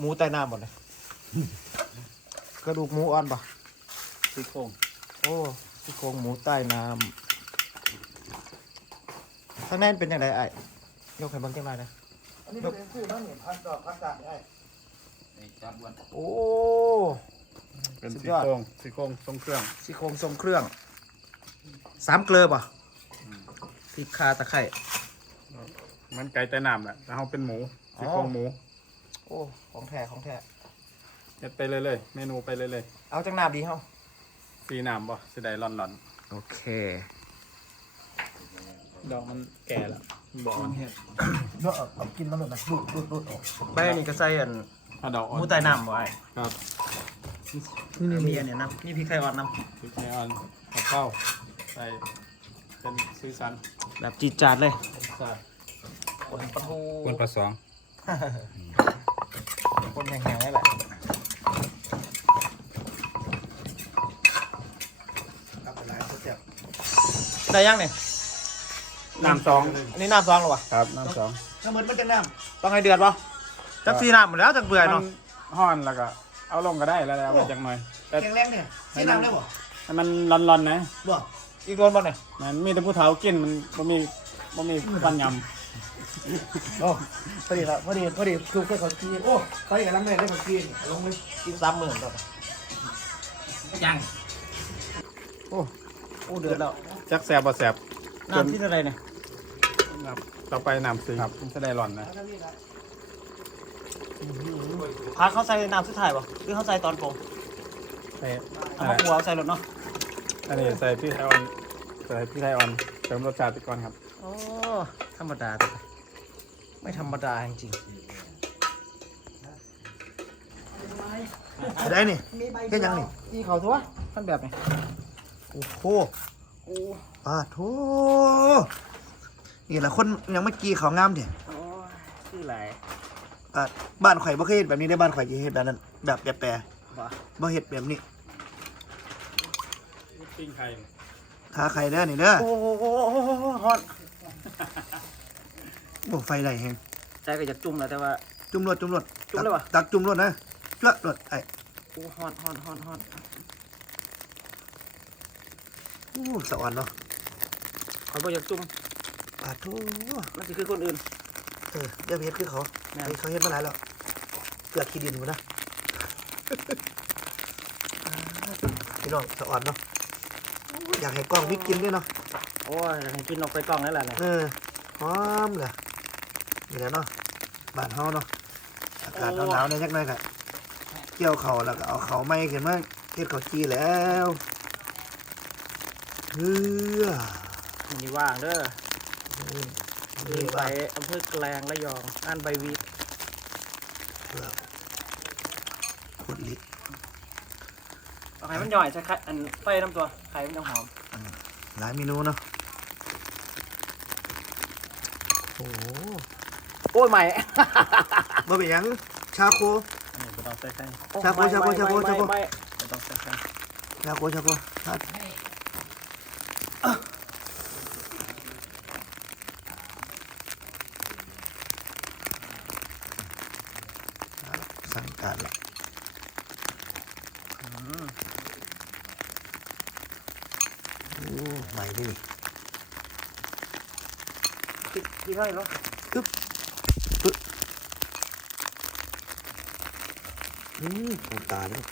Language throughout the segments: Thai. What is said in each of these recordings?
หมูใต้น้ำหมดเลยกระดูกหมูอ่อนปะซี่โครงโอ้ซี่โครงหมูใต้น้ำข้างในเป็นยังไงไอ้ยกให้เบิ่งจังไรนะอันนี้เป็นชื่อน้ำเหนียวพันดอกพันกาดไอ้ไอ้จับวันโอ้เป็นสุดซี่ยอดโครงซี่โครงทรงเครื่องซี่โครงทรงเครื่อง3 เกลือป่ะพริกข่าตะไคร้มันไก่แต่น้ำแหละแต่เขาเป็นหมูซี่โครงหมูโอ้ของแท้ของแท้เฮ็ดไปเรื่อยๆเมนูไปเรื่อยเอาจังน้ำดีเฮาๆสีน้ำบ่สิได้ร้อนโอเคๆดอกมันแก่แล้วบอกมันเฮ็ดเนาะเอากินมันหมดนะดูดออกใบนี่ก็ใส่อันถ้าดอกหอ่อนมูใต้น้ำบ่ไอ้ครับมีอันเนี้ยน้ำมีพริกไทยอ่อนน้พริกไทยอ่อนกับข้าวใส่เป็นซีซันำแบบจีดจาดเลยใส่คนปลาทูคนผสมคนแห้งๆนี่แหละได้ยังเนี่ยน้ำซองอันนี้น้ำซองหรอวะครับน้ำซองน้ำมันเป็นน้ำต้องให้เดือดป่ะจักซีน้ำหมดแล้วจักเบื่อมัเนาะนห่อนแล้วก็เอาลงก็ได้แล้วเอาไปจังหน่อยแต่แข็งแรงเนี่ยซีน้ำได้บ่ให้มันร้อนๆนะบ่อีกโดนบ่เนี่ยมันมีแต่ผู้เฒ่ากินมันบ่มีฟันยโอ้พอดีละพอดีถูกแค่เขากินโอ้เขาอีกกำลังแม่ได้เขากินลงไปกิน30,000ต่อยังโอ้เดือดแล้วำจักแสบบ่แสบน้ำที่อะไรเนี่ยครับต่อไปน้ำซีครับมันจะได้ร้อนนะพาเขาใส่น้ำสุดท้ายป่ะหรือเขาใส่ตอนปรุงใส่เอามาขัวเอาใส่รถเนาะอันนี้ใส่พริกไทยอ่อนเติมรสชาติไปก่อนครับโอ้ธรรมดาไม่ธรรมดาจริงๆได้นี่แค่ยังนี่อีเขาทัวขั้นแบบนี้โอ้โหโถนี่แหละคนยังไม่กี้เขางามเถอะโอ้ยชื่ออะไรบ้านข่อยบ่เคยเห็นแบบนี้ได้บ้านข่อยจะเห็นแบบนั้นแบบแปรวะบ่เห็นแบบนี้ปิ้งไข่ทาไข่เด้อนี่เด้อโอ้โหฮอนโอ้ไฟไหลแฮงใจก็อยากจุ่มแล้วแต่ว่าจุ่มรถจุ่มเลยวะตักจุ่มรถนะจ้วะรถไอ้โอ้ฮอนโอ้สวรรค์เนาะเขาบอกอยากจุ่มโถมันจะคือคนอื่นเดี๋ยวไปเฮ็ดคือเขาแม่นเขาเฮ็ดมาหลายแล้วเกือบขี้ดินหมดนะพี่น้องสวรรค์เนาะอยากให้กล้องพริกกินด้วยเนาะโอ้ยอยากให้กินออกไปกล้องนั่นแหละเนี่ยหอมเลยนี่แหละเนาะบ้านเฮาเนาะอากาศหนาวๆเนี่ยจักหน่อยค่ะเกี่ยวเขาวแล้วก็เอาเขาวไหม้ขึ้นมาเฮ็ดข้าวจีแล้วเฮ้อมันนี่ว่างเด้อนี่ไปว่าอำเภอแกลงระยองอ่านใบวีขุดลิเอาไข่มันย่อยใช่ไข่อันไฟน้ำตัวไข่มันจะหอมหลายเมนูเนาะโอ้โหโอ้ยใหม่บ่เป็นหยังชาโคไม่ต้องใส่ไข่ชาโคชาโคไม่ต้องใส่ไข่ชาโคครับสั่งการละโอ้ใหม่ดิพี่เข้าเลยเนาะปูตาแล้ว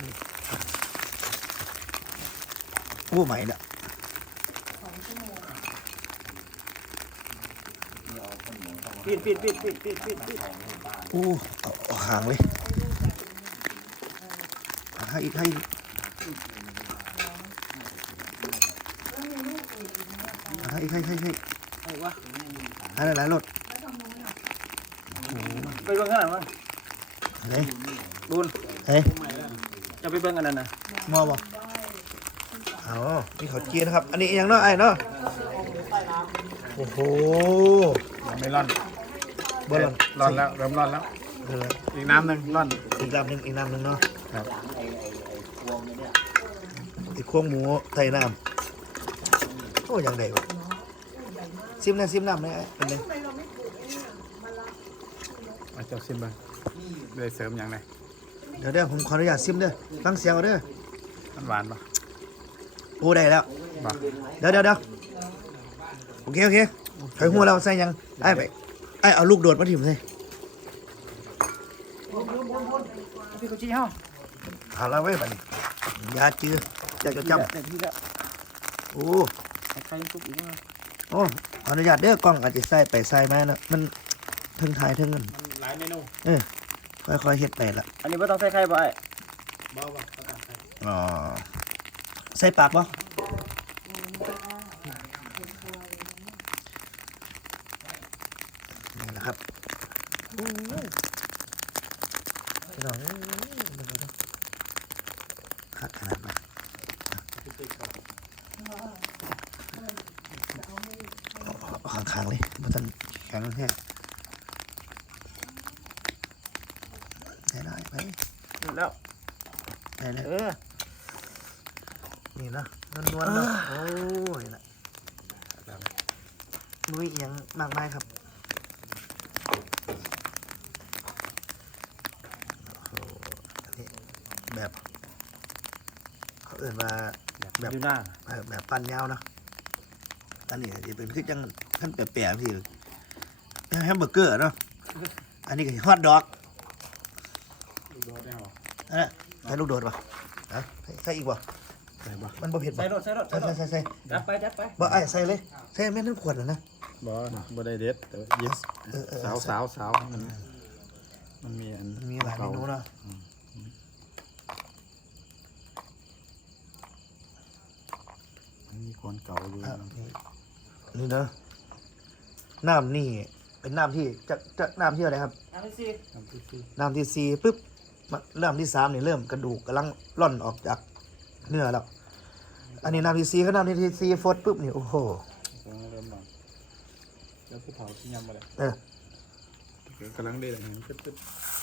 โอ้ใหม่ละปิดโอ้เอาหางเลยให้อีกให้ไอ้วะให้หลายๆรถไปเบิ่งข้างหลังมั้งเฮ้ยดูนเฮ้ยจะไปเบิ่งกันนั่นนะมอบ่อ๋อนี่เขาจีนนะครับ อันนี้ยังเนาะไอ้เนาะโอ้โหยังไม่ร้อนบ่ร้อนร้อนแล้วเริ่มร้อนแล้วเดี๋ยวนะอีกน้ำหนึ่งร้อนอีกน้ำหนึ่งเนาะครับอีกควงหมูไทยน้ำโอ้ยังไงวะซิมน้ำเนี่ยเป็นไงมาเจ้าซิมบ้างได้เสริมอย่างไรเดี๋ยวผมขออนุญาตซิมเด้อฟังเสียงเอาเด้อมันหวานปะโอ้ได้แล้วปะเดี๋ยวโอเคถอยหัวเราใส่ยังไอ้ไปไอ้เอาลูกโดดมาถิ่มใส่พี่เขาชี้เฮ้าเอาละไว้บัดนี้ยาจื้ออยากจะจแต่ที่แล้วำโอ้ใครซุปอีกมั้งโอ้ขออนุญาตเด้อกล้องอาจจะใส่ไปใส่มานะมันทึงถ่ายทึงกันมันหลายเมนูค่อยๆเฮ็ดไปละอันนี้ไม่ต้องใส่ไข่บ่ไอ้เบาปะประกาศใส่อ๋อใส่ปากบ่นี่แหละครับพี่น้องมาดูคักขนาดนั้นข้างๆเลยมันต้องแข็งแท้ได้ไปแล้วได้เลยเออนี่นะนวลๆนะโอ้ยนะนุ้ยยังมากมายครับโอ้อันนี้แบบเขาเอื่นว่า แบบดูหน้าแบบปั้นยาวเนาะอันนี้จะเป็นคือจังท่านแปลกๆที่แฮมเบอร์เกอร์เนาะอันนี้ก็ฮอทดอกดูโดดได้หรอใส่ลูกโดดป่ะใส่อีกป่ะใส่ปะมันบ่เผ็ดป่ะใส่รถใส่จัดไปบ่ไอ้ใส่เลยใส่แม่นทั้งขวดเลยนะบ่ได้เด็ดแต่ว่ายิบสาวมันมีอันมีหลายเมนูเนาะมันมีคนเก่าอยู่นี่เนาะน้ำนี่เป็นน้ำที่จะน้ำที่อะไรครับอันที่สี่ทำที่ซี่น้ำที่สี่ปุ๊บเริ่มที่สามนี่เริ่มกระดูกกำลังร่อนออกจากเนื้อแล้วอันนี้น้ำที่สี่ก็น้ำที่สี่ฟดปุ๊บนี่โอ้โหเริ่มมาแล้วผู้เผาที่ยำมาเลยเออกำลังเด็ดเห็นปึ๊บ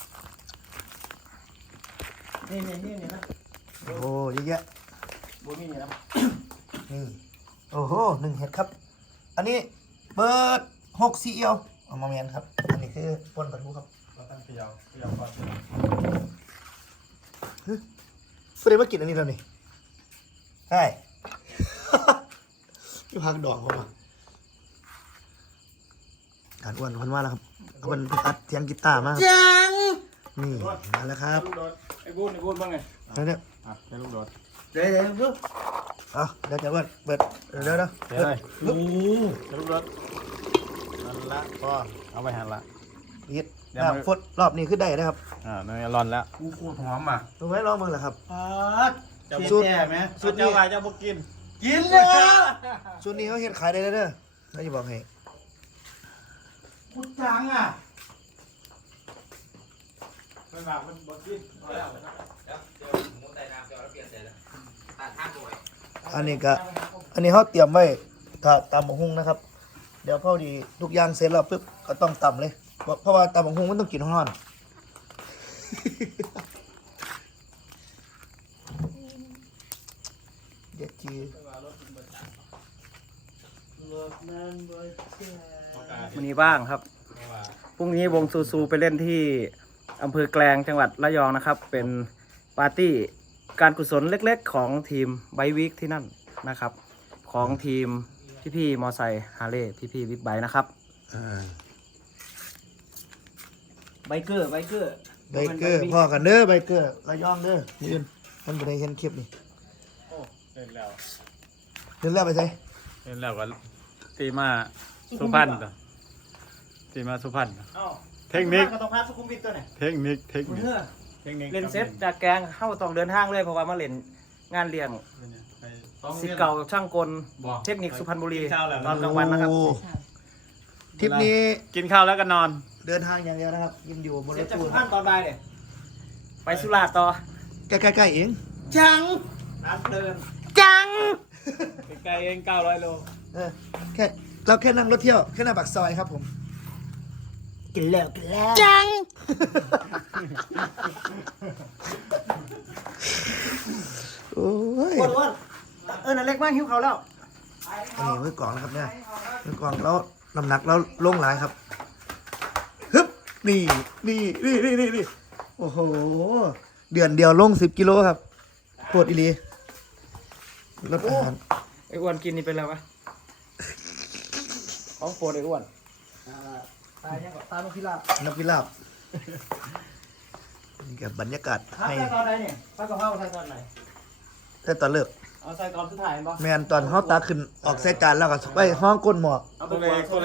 นี่นะโอ้โหเยอะแยะบัวมีนี่นะนี่โอ้โห1 เห็ดครับ อันนี้เปิด6 ซีเอียวเอามาแมนครับอันนี้คือป่นปลาทูครับเราตั้งเปรี้ยวก่อนเฟรมมากินอันนี้แล้วนี่ใช่ อยู่พักดอกเขามาการอ้วนพันว่าแล้วครับอ้วนอัดเสียงกีตาร์มากจังนี่มาแล้วครับลูกโดดไอ้บูนบ้างไงแล้วเนี่ยอ่ะไอ้ลูกโดดเดี๋ยวเดี๋ยวจะอ้วนเปิดเดี๋ยวเดี๋ยวเลยลุกไอ้ลูกโดดนั่นละก็เอาไปหั่นละยิดน้ำฟดรอบนี้ขึ้นได้นะครับเนยร้อนแล้วกูโคตรหอมอ่ะรู้ไหมลองมึงเหรอครับจะสูตรแก่ไหมสูตรนี้เจ้าวายเจ้าบุกินกินเลยชุดนี้เขาเห็นขายได้เลยเด้อแล้วจะบอกให้กูจังอ่ะมันแบบมันบุกินอันนี้เขาเตรียมไว้ถ้าตำบักหุ่งนะครับ เดี๋ยวพอดีทุกอย่างเสร็จแล้วปุ๊บก็ต้องตำเลยเพราะว่าตำบักหุ่งมันต้องกินร้อนเด็ดจีวันนี้บ้างครับพรุ่งนี้วงซูไปเล่นที่อำเภอแกลงจังหวัดระยองนะครับ เป็นปาร์ตี้การกุศลเล็กๆ ของทีมไบวิกที่นั่นนะครับ ของทีมพี่ๆมอไซค์ฮาร์เลย์พี่ๆบิ๊กไบค์นะครับไบเกอร์ไบเกอร์พ่อกันเด้อไบเกอร์ระยองเด้อยืนมันจะได้เห็นคลิปนี่โอ้เล่นแล้วเดินแล้วไปใส่เล่นแล้วก็ตีมาสุพรรณตีมาสุพรรณเทคนิคก็ต้องพาสุขุมวิทตัวเนี่ยเทคนิคเล่นเซตจากแกงเข้าต้องเดินทางเลยเพราะว่ามาเล่นงานเลี้ยงสิทธิ์เก่าช่างกลเทคนิคสุพรรณบุรีตอนกลางวันนะครับโอ้ทริปนี้กินข้าวแล้วก็นอนเดินทางอย่างเดียวนะครับยินอยู่บนเสรร็จถจากตู้สุพรรณตอนบ่ายเนี่ยไปสุราษฎร์ต่อใกล้ๆเองจังร้านเดินจังไกลเอง900 โลเราแค่นั่งรถเที่ยวแค่หน้าปากซอยครับผมกินแล้วจังโอ้ยอ้วนนั่นเล็กมากหิวเขาแล้วอันนี้มือกล่องนะครับเนี่ยมือกล่องแล้วน้ำหนักแล้วลงหลายครับฮึบนี่โอ้โหเดือนเดียวลง10 กิโลครับปวดอีหลีลดอาหารไอ้อ้วนกินนี่เป็นแล้ววะของโปรดไอ้อ้วนตายยังกับตายนกพิราบนี่กับบรรยากาศใส่ให้ตอนไหนเนี่ยปลากระเพราใส่ตอนไหนแต่ตอนเลิกเอาใส่ตอนสุดท้ายบ่แมนตอนเขาตาขึ้นออกใส่จานแล้วก็ไปห้องก้นหมอเอาไป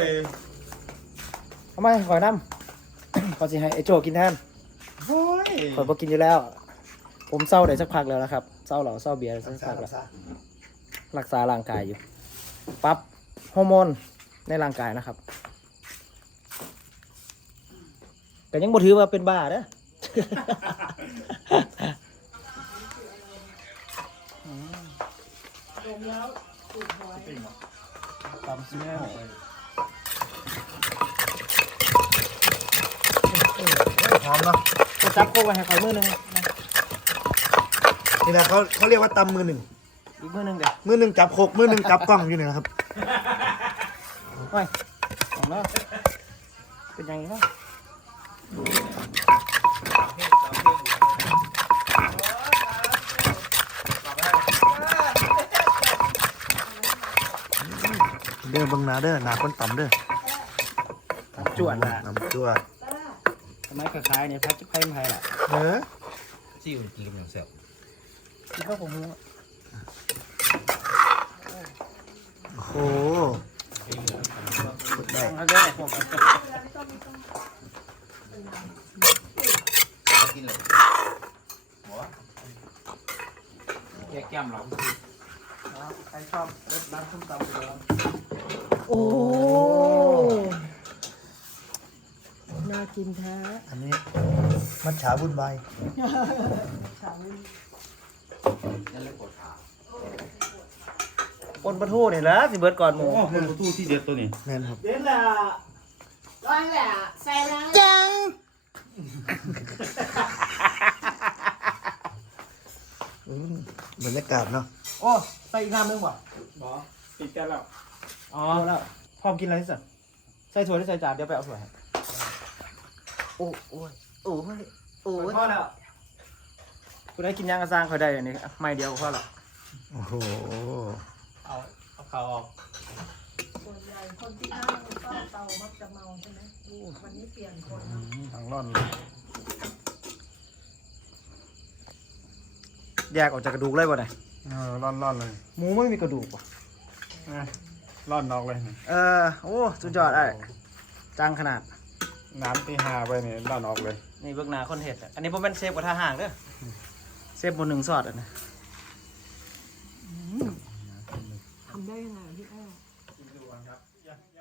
ทำไมขอน้ำ ขอสิให้ไอ้โจกินแทนโอ้ยขอยบ่กินอยู่แล้ว ผมเศร้าได้สักพักแล้วนะครับเศร้าเหล่าเศร้าเบียร์ได้สักพักแล้วรักษาร่างกายอยู่ปรับฮอร์โมนในร่างกายนะครับแต่ยังบ่ถือว่าเป็นบ้าเด้อ ตำซีแม่หอมเนาะจะจับโคกไว้ให้ข่อยมือหนึงนี่แหละเขาเรียกว่าตำมือหนึ่งอีกมือหนึงเดี๋ยวมือหนึ่งจับโคกมือหนึ่งจับกล้องอยู่เนี่ยนะครับไปของแล้วเป็นยังไงบ้างเด้อเบิ่งหนาเด้อหนาคนต่ำเด้อจวดละน้ำจั่วทำไมคล้ายๆเนี่ยพัดจะไพ่ไพ่ล่ะเออซี่มันกินอย่างแซ่บที่เขาผมมือโอ้โหกดได้เอาได้ผมกินเลยแยกแก้มเราใครชอบรสน้ำส้มตำเลยโอ้น่ากินแท้อันนี้มัจฉาบุญใบายปนปลาทูนี่แหละสิเบิร์ดก่อนหมูโอ้คนประตูที่เด็ดตัวนี้แม่นครับเด็ดละร้อยแหละใส่แล้วจังบรรยากาศเนาะโอ้ใส่อีกน้ำนึงบ่บอติดกันแล้วอ๋อแล้วพร้อมกินอะไรที่สุดใส่ถ้วยที่ใส่จานเดี๋ยวไปเอาถ้วยให้โอ้ยโอ้ยโอ้ยพอแล้วกูได้กินย่างกระซังเขาได้อันนี้ไม่เดียวพอละโอ้โหเอาข่าวออกส่วนใหญ่คนที่นั่งก็เตามักจะเมาใช่ไหมวันนี้เปลี่ยนคนแล้วทางร่อนแยกออกจากกระดูกเลยบ่เนี่ยร่อนเลยหมูไม่มีกระดูกว่ะร่อนนอกเลยนี่โอ้สุดยอดไอ้จังขนาดน้ำที่หาไปนี่ร่อนออกเลยนี่เบื้องหน้าคนเห็ดอะอันนี้ผมเป็นเซฟกระทะห่างเด้อเซฟบนหนึ่งซอสอ่ะนะทำได้ยังไงพี่แอ้วดูก่อนครับ